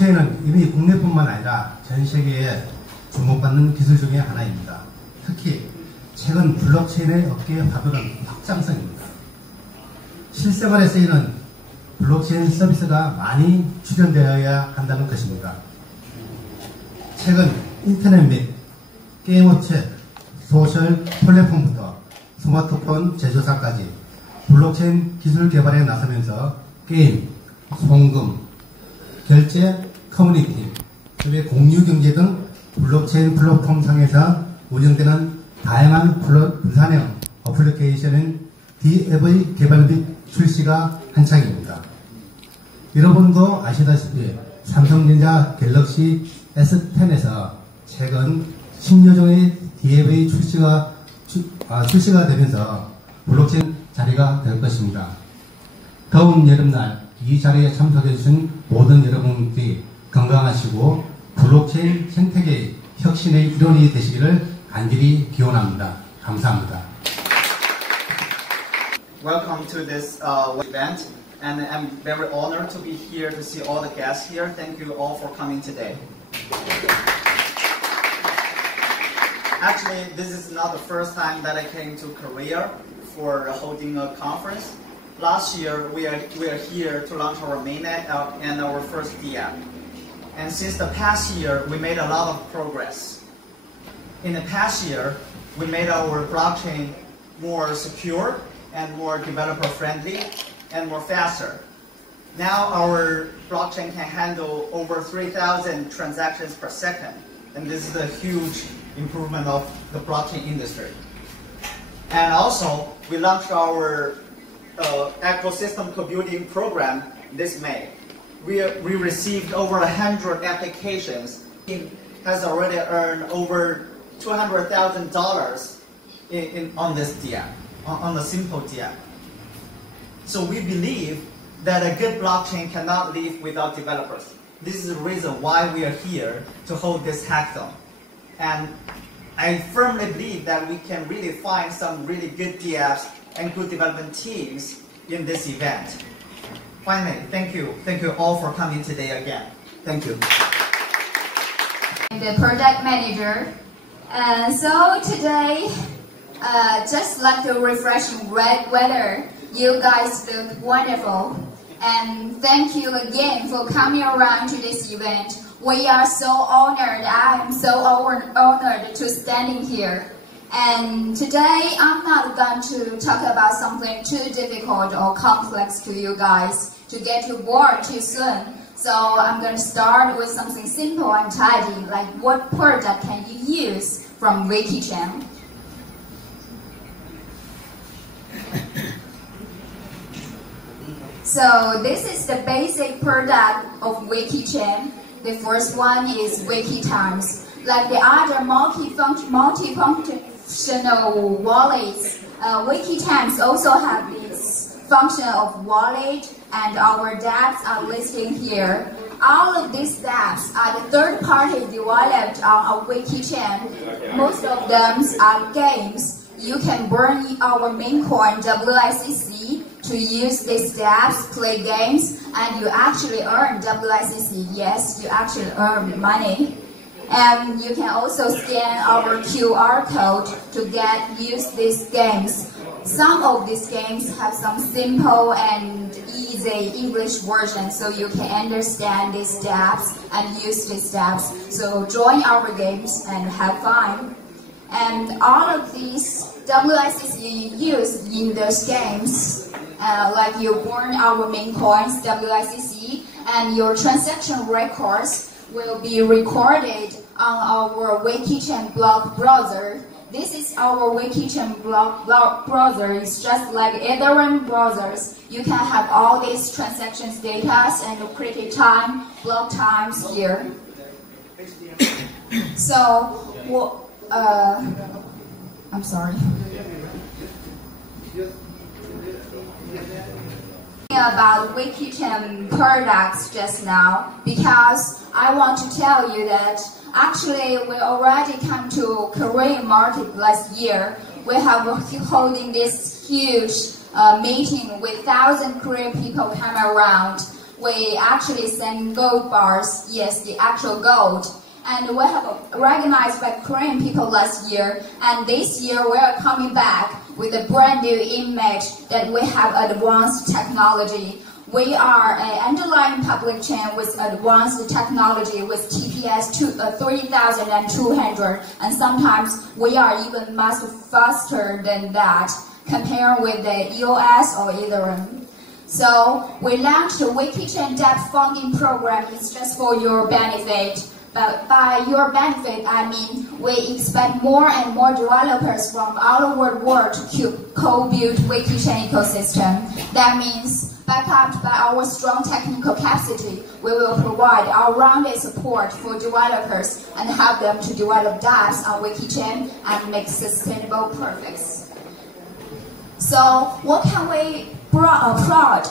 블록체인은 이미 국내뿐만 아니라 전 세계에 주목받는 기술 중에 하나입니다. 특히 최근 블록체인의 업계의 화두는 확장성입니다. 실생활에 쓰이는 블록체인 서비스가 많이 출현되어야 한다는 것입니다. 최근 인터넷 및 게임업체, 소셜 플랫폼부터 스마트폰 제조사까지 블록체인 기술 개발에 나서면서 게임, 송금, 결제, 커뮤니티, 공유경제 등 블록체인 플랫폼상에서 운영되는 다양한 분산형 어플리케이션인 D앱의 개발 및 출시가 한창입니다. 여러분도 아시다시피 삼성전자 갤럭시 S10에서 최근 10여 종의 D앱의 출시가 되면서 블록체인 자리가 될 것입니다. 더운 여름날 이 자리에 참석해 주신 모든 여러분들이 건강하시고 블록체인 생태계의 혁신의 일원이 되시기를 간절히 기원합니다. 감사합니다. Welcome to this event, and I'm very honored to be here to see all the guests here. Thank you all for coming today. Actually, this is not the first time that I came to Korea for holding a conference. Last year, we are here to launch our mainnet and our first DApp. And since the past year, we made a lot of progress. In the past year, we made our blockchain more secure and more developer-friendly and more faster. Now our blockchain can handle over 3,000 transactions per second, and this is a huge improvement of the blockchain industry. And also, we launched our ecosystem co-building program this May. We received over 100 applications. It has already earned over $200,000 on this DApp, on a simple DApp. So we believe that a good blockchain cannot live without developers. This is the reason why we are here to hold this hackathon. And I firmly believe that we can really find some really good DApps and good development teams in this event. Finally, thank you. Thank you all for coming today again. Thank you. The product manager. So today, just like the refreshing red weather, you guys look wonderful. And thank you again for coming around to this event. We are so honored. I am so honored to standing here. And today, I'm not going to talk about something too difficult or complex to you guys to get you bored too soon. So I'm going to start with something simple and tidy, like what product can you use from Waykichain? So this is the basic product of Waykichain. The first one is Waykitimes. Like the other multifunctional wallets, Waykitimes also have this function of wallet, and our dApps are listed here. All of these dApps are the third-party developed on a Waykichain. Most of them are games. You can burn our main coin WICC to use these dApps, play games, and you actually earn WICC. Yes, you actually earn money. And you can also scan our QR code to use these games. Some of these games have some simple and easy English version, so you can understand these dApps and use these dApps. So join our games and have fun. And all of these WICC used in those games, like you burn our main coins, WICC, and your transaction records will be recorded on our Waykichain blog browser. This is our Waykichain blog browser. It's just like Ethereum browsers. You can have all these transactions data and critic time, block times here. So, I'm sorry. About Waykichain products just now, because I want to tell you that actually we already came to Korean market last year. We have holding this huge meeting with 1,000 Korean people come around. we actually send gold bars, yes, the actual gold. And we have recognized by Korean people last year, and this year we are coming back with a brand new image that we have advanced technology. We are an underlying public chain with advanced technology with TPS 3200, and sometimes we are even much faster than that compared with the EOS or Ethereum. So we launched the Waykichain Debt Funding Program. It's just for your benefit. But by your benefit, I mean we expect more and more developers from all over the world to co-build Waykichain ecosystem. That means, backed by our strong technical capacity, we will provide all-rounded support for developers and help them to develop dApps on Waykichain and make sustainable profits. So, what can we prod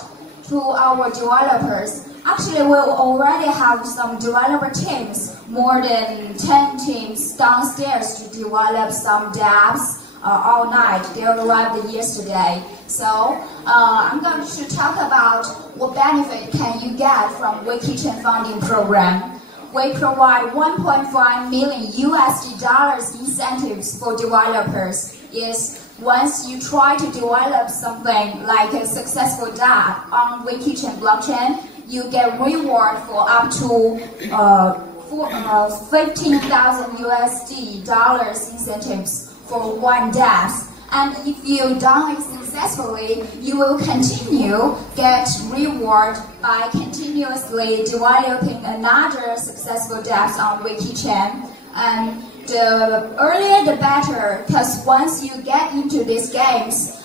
to our developers? Actually, we already have some developer teams, more than 10 teams downstairs to develop some dApps all night. They arrived yesterday. So I'm going to talk about what benefit can you get from Waykichain funding program. We provide 1.5 million USD dollars incentives for developers. Yes, once you try to develop something like a successful dApp on Waykichain blockchain, you get reward for up to 15,000 USD dollars incentives for one dApp. And if you done it successfully, you will continue get reward by continuously developing another successful dApps on Waykichain. And the earlier the better, because once you get into these games,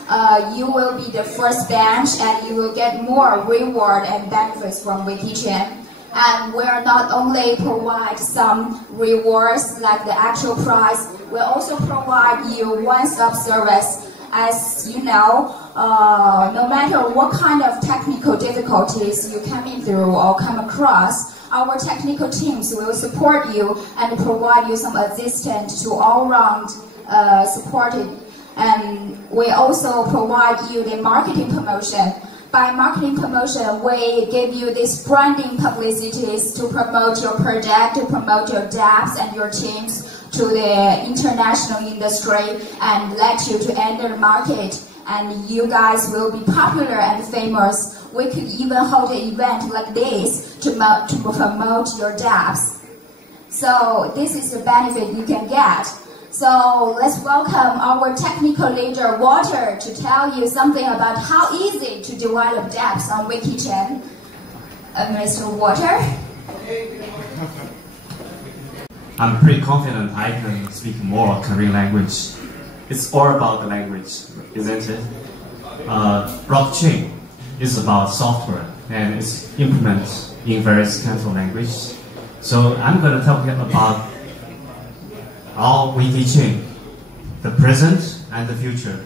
you will be the first bench and you will get more reward and benefits from Waykichain. And we are not only provide some rewards like the actual prize, we also provide you one-stop service. As you know, no matter what kind of technical difficulties you coming through or come across, our technical teams will support you and provide you some assistance to all-round support. And we also provide you the marketing promotion. By marketing promotion, we give you these branding publicities to promote your project, to promote your dApps and your teams to the international industry and let you to enter the market. And you guys will be popular and famous. We could even hold an event like this to promote your dApps. So this is the benefit you can get. So let's welcome our technical leader, Walter, to tell you something about how easy to develop dApps on Waykichain. Mr. Walter? I'm pretty confident I can speak more Korean language. It's all about the language, isn't it? Blockchain is about software and it's implemented in various kinds of languages. So I'm going to talk about our Waykichain, the present and the future.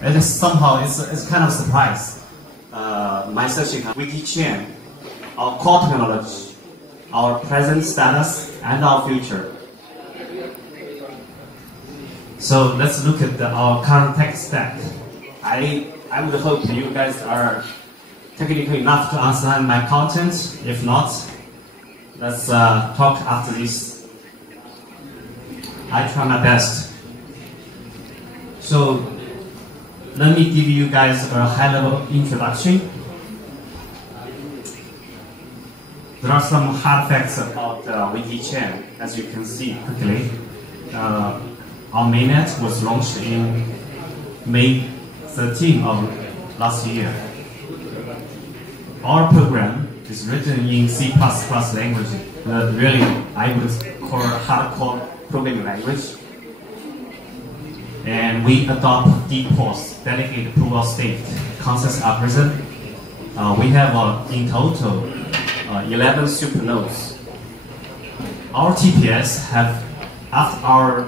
And somehow it's kind of a surprise. My searching on Waykichain, our core technology, our present status, and our future. So let's look at our current tech stack. I would hope you guys are technical enough to understand my content. If not, let's talk after this. I try my best. So let me give you guys a high-level introduction. There are some hard facts about Waykichain, as you can see quickly. Our mainnet was launched in May 13 of last year. Our program is written in C++ language, really I would call hardcore programming language. And we adopt DPoS, dedicated proof of stake consensus algorithm. We have in total 11 supernodes. Our TPS have, after our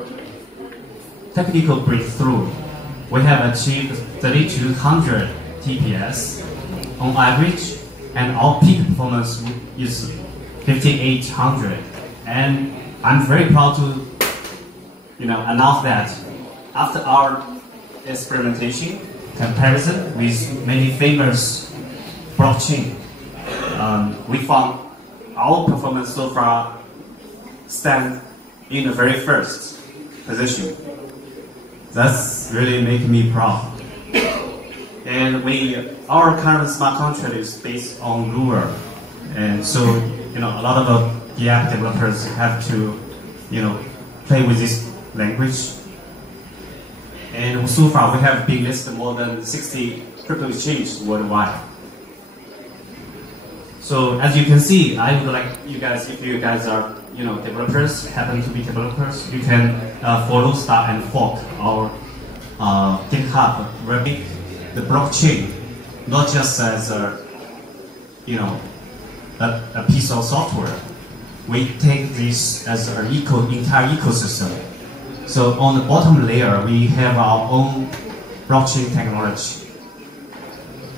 technical breakthrough, we have achieved 3,200 TPS on average, and our peak performance is 5,800. And I'm very proud to announce that after our experimentation comparison with many famous blockchain, we found our performance so far stand in the very first position. That's really making me proud. And our current smart contract is based on Lua, and so a lot of the app developers have to play with this language. And so far we have been listed more than 60 crypto exchanges worldwide. So as you can see, I would like you guys, if you guys are developers, happen to be developers, you can follow, start, and fork our GitHub, where we make the blockchain not just as a piece of software. We take this as an entire ecosystem. So on the bottom layer, we have our own blockchain technology,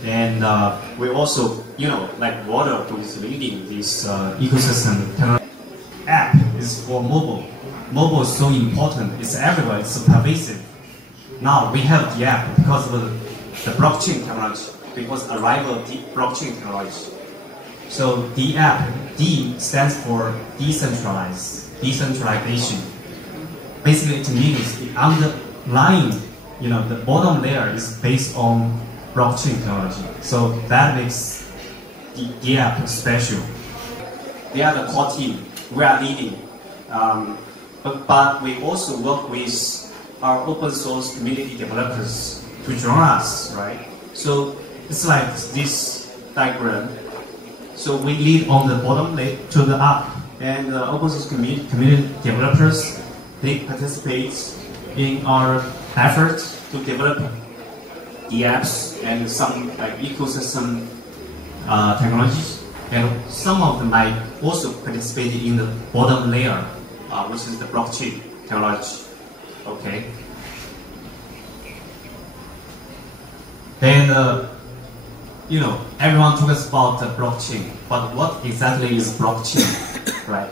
and we also, like water who is leading this ecosystem. App is for mobile. Mobile is so important. It's everywhere. It's so pervasive. Now we have the app because of the blockchain technology, because arrival of the blockchain technology. So the app, D stands for decentralization. Basically, it means the underlying, the bottom layer is based on blockchain technology. So that makes the app special. We are the core team. We are leading. But we also work with our open source community developers to join us, right? So it's like this diagram. So we lead on the bottom to the up, and the open source community developers, they participate in our efforts to develop the apps and some ecosystem technologies. And some of them might also participate in the bottom layer, which is the blockchain technology. Okay. And everyone talks about the blockchain, but what exactly is blockchain, right?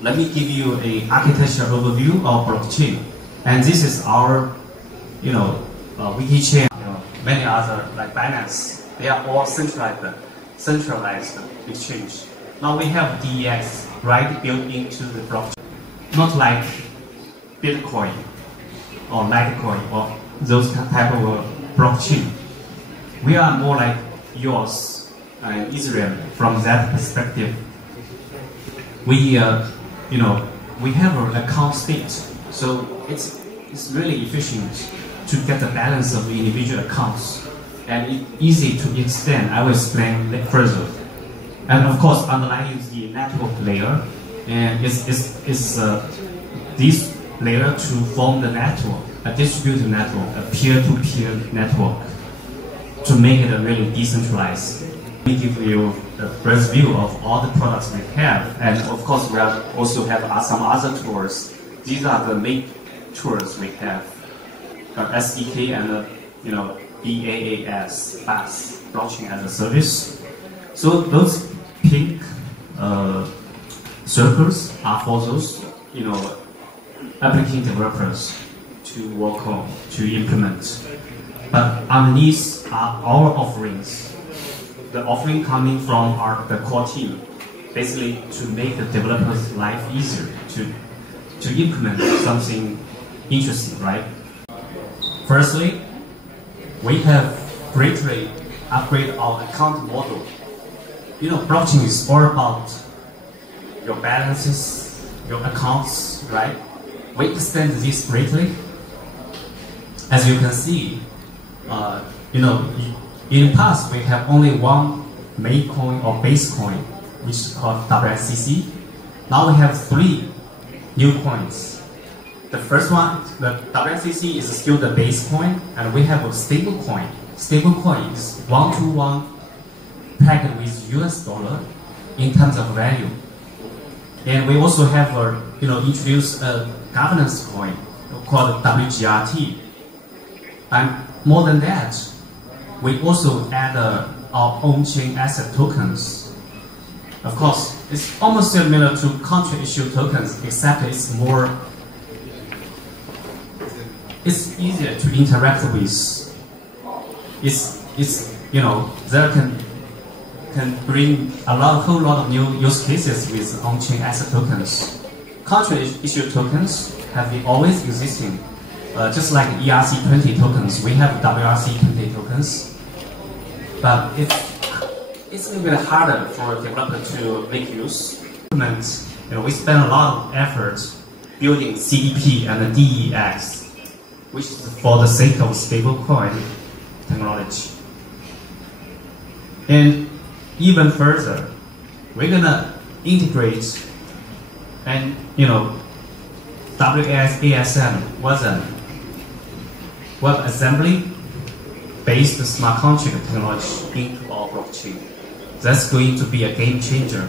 Let me give you an architecture overview of blockchain. And this is our, Waykichain, many other like Binance. They are all centralized exchange. Now we have DEX, right, built into the blockchain. Not like Bitcoin or Litecoin or those type of blockchain. We are more like yours and Israel from that perspective. We we have an account state, so it's really efficient to get the balance of the individual accounts, and it's easy to extend. I will explain further. And of course, underlying is the network layer, and it's this layer to form the network, a distributed network, a peer-to-peer network, to make it a really decentralized. We give you a first view of all the products we have, and of course we also have some other tools. These are the main tools we have: SDK and BaaS, blockchain as a service. So those pink circles are for those application developers to work on, to implement. But underneath are our offerings. The offering coming from the core team, basically to make the developer's life easier to implement something interesting, right? Firstly, we have greatly upgraded our account model. Blockchain is all about your balances, your accounts, right? We extend this greatly. As you can see, in the past, we have only one main coin or base coin, which is called WSCC. Now we have 3 new coins. The first one, the WSCC, is still the base coin, and we have a stable coin. Stable coin is 1-to-1 pegged with US dollar in terms of value. And we also have introduced a governance coin called WGRT. And more than that, we also add our on-chain asset tokens. Of course, it's almost similar to country-issue tokens, except it's easier to interact with. There can can bring whole lot of new use cases with on-chain asset tokens. Contract issue tokens have been always existing. Just like ERC20 tokens, we have WRC20 tokens. But it's a little bit harder for a developer to make use. We spend a lot of effort building CDP and the DEX, which is for the sake of stablecoin technology. And even further, we're gonna integrate and WASM wasn't WebAssembly based smart contract technology into our blockchain. That's going to be a game changer.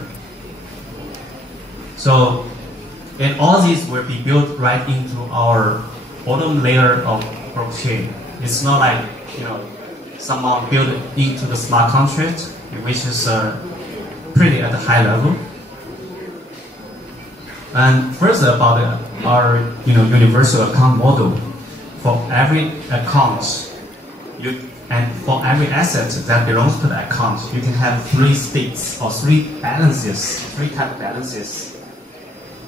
So, and all these will be built right into our bottom layer of blockchain. It's not like someone built it into the smart contract, which is pretty at a high level. And further about our universal account model, for every account, and for every asset that belongs to the account, you can have 3 states or 3 balances, 3 type of balances.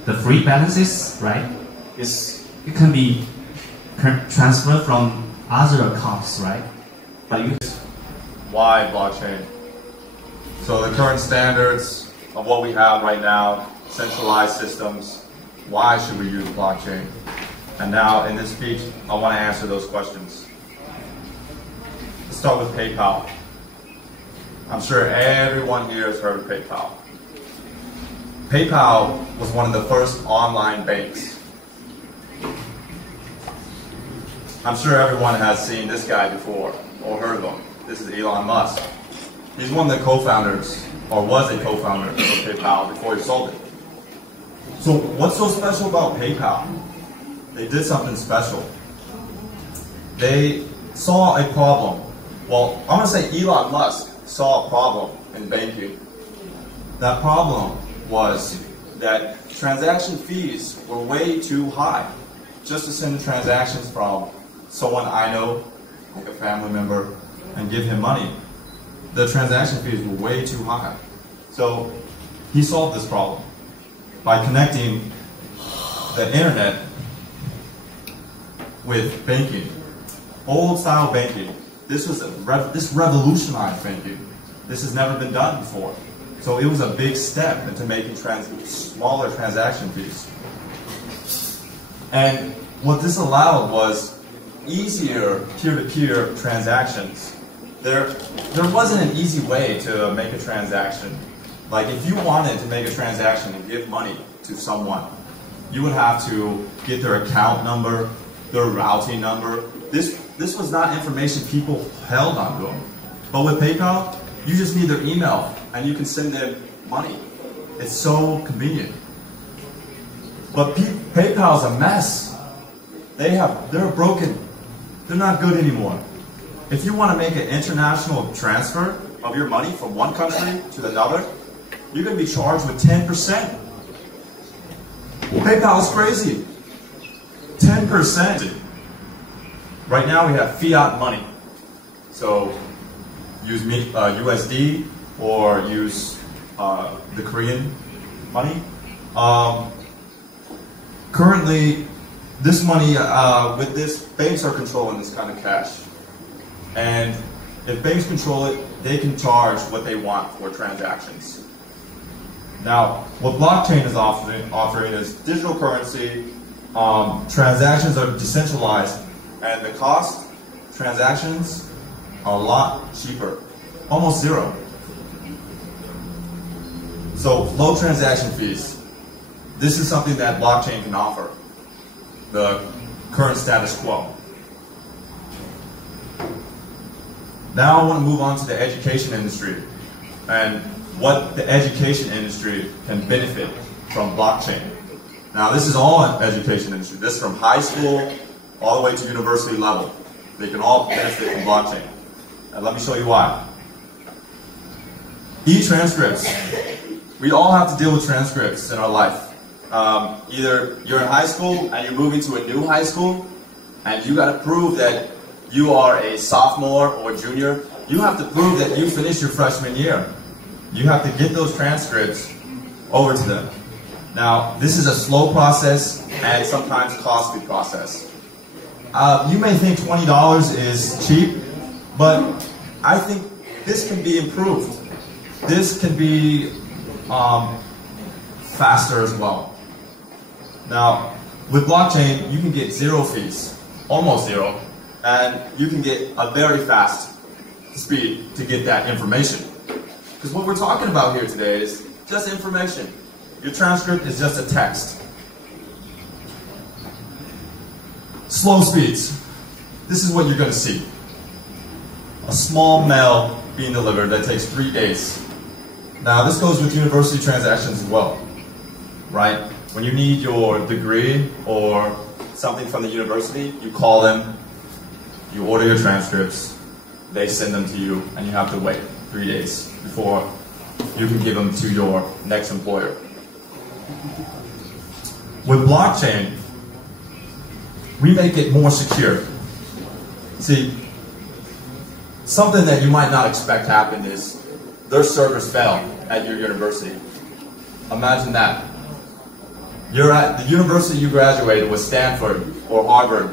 The free balances, right, it can be transferred from other accounts, right? But why blockchain? So the current standards of what we have right now, centralized systems, why should we use blockchain? And now in this speech, I want to answer those questions. Let's start with PayPal. I'm sure everyone here has heard of PayPal. PayPal was one of the first online banks. I'm sure everyone has seen this guy before or heard of him. This is Elon Musk. He's one of the co-founders, or was a co-founder of PayPal before he sold it. So what's so special about PayPal? They did something special. They saw a problem. Well, I'm going to say Elon Musk saw a problem in banking. That problem was that transaction fees were way too high just to send the transactions from someone I know, like a family member, and give him money. The transaction fees were way too high. So he solved this problem by connecting the internet with banking, old style banking. This revolutionized banking. This has never been done before. So it was a big step into making smaller transaction fees. And what this allowed was easier peer-to-peer transactions. There wasn't an easy way to make a transaction. Like if you wanted to make a transaction and give money to someone, you would have to get their account number, their routing number. This was not information people held onto them. But with PayPal, you just need their email and you can send them money. It's so convenient. But PayPal's a mess. They're broken. They're not good anymore. If you want to make an international transfer of your money from one country to another, you're going to be charged with 10%. PayPal is crazy. 10%. Right now we have fiat money. So use USD or use the Korean money. Currently, this money, with this, banks are controlling this kind of cash. And if banks control it, they can charge what they want for transactions. Now, what blockchain is offering is digital currency. Transactions are decentralized, and the cost transactions are a lot cheaper, almost zero. So low transaction fees. This is something that blockchain can offer. The current status quo. Now I want to move on to the education industry and what the education industry can benefit from blockchain. Now this is all in education industry. This is from high school all the way to university level. They can all benefit from blockchain. And let me show you why. E-transcripts. We all have to deal with transcripts in our life. Either you're in high school and you're moving to a new high school and you got to prove that you are a sophomore or junior. You have to prove that you finished your freshman year. you have to get those transcripts over to them. Now, this is a slow process and sometimes costly process. You may think $20 is cheap, but I think this can be improved. This can be faster as well. Now, with blockchain, you can get 0 fees, almost 0, and you can get a very fast speed to get that information. Because what we're talking about here today is just information. Your transcript is just a text. Slow speeds. This is what you're going to see. A small mail being delivered that takes 3 days. Now, this goes with university transactions as well, right? When you need your degree or something from the university, you call them, you order your transcripts, they send them to you, and you have to wait 3 days before you can give them to your next employer. With blockchain, we make it more secure. See, something that you might not expect happened is their servers fell at your university. Imagine that. You're at the university you graduated was Stanford or Harvard,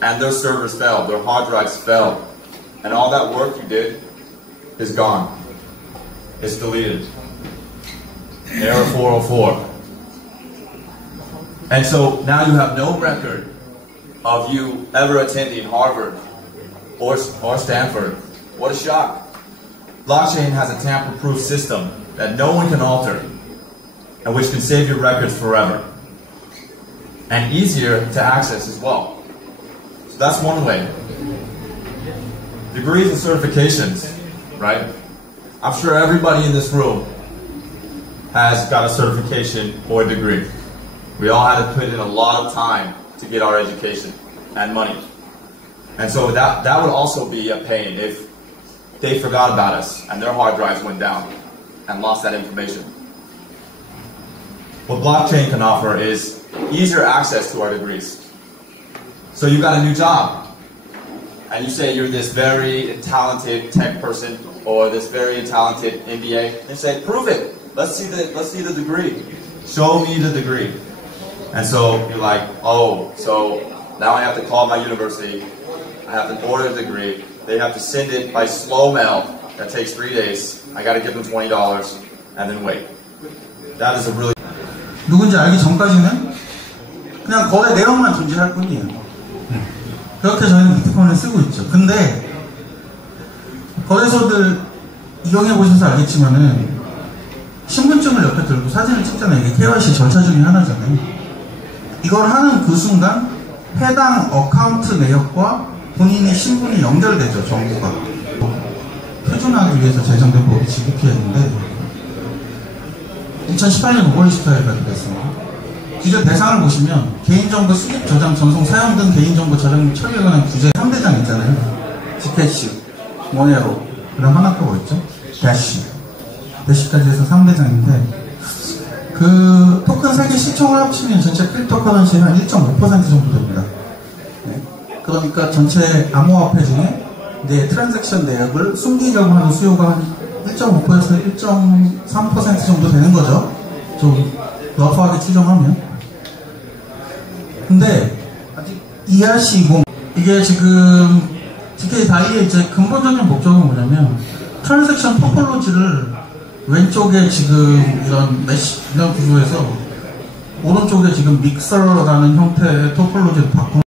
and their servers fell, their hard drives fell, and all that work you did is gone. It's deleted. Error 404. And so now you have no record of you ever attending Harvard or Stanford. What a shock. Blockchain has a tamper-proof system that no one can alter, and which can save your records forever. And easier to access as well. So that's one way. Degrees and certifications, right? I'm sure everybody in this room has got a certification or a degree. We all had to put in a lot of time to get our education and money. And so that would also be a pain if they forgot about us and their hard drives went down and lost that information. What blockchain can offer is easier access to our degrees. So you got a new job, and you say you're this very talented tech person or this very talented MBA. They say, prove it. Let's see the degree. Show me the degree. And so you're like, oh, so now I have to call my university. I have to order a degree. They have to send it by slow mail. That takes 3 days. I got to give them $20 and then wait. That is a really 누군지 알기 전까지는 그냥 거래 내역만 존재할 뿐이에요. 그렇게 저희는 비트코인을 쓰고 있죠. 근데 거래소들 이용해 보셔서 알겠지만은 신분증을 옆에 들고 사진을 찍잖아요. 이게 KYC 절차 중에 하나잖아요. 이걸 하는 그 순간 해당 어카운트 내역과 본인의 신분이 연결되죠. 정보가 표준화하기 위해서 제정된 법이 GDPR인데 2018년 5월 24일 발표됐습니다. 규제 대상을 보시면 개인정보 수집, 저장, 전송, 사용 등 개인정보 저장 처리에 관한 규제 3대장 있잖아요. 지캐시, 모네로, 그 다음 하나 또 뭐였죠? 대시까지 해서 3대장인데 그 토큰 3개 시총을 합치면 전체 크립토커런시의 한 1.5% 정도 됩니다. 네. 그러니까 전체 암호화폐 중에 내 트랜잭션 내역을 숨기려고 하는 수요가 한 1.5%에서 1.3% 정도 되는 거죠. 좀 러프하게 추정하면. 근데 아직 이해하시고 이게 지금 DK 다이의 이제 근본적인 목적은 뭐냐면 트랜잭션 토폴로지를 왼쪽에 지금 이런 구조에서 오른쪽에 지금 믹서라는 형태의 토폴로지를 바꾼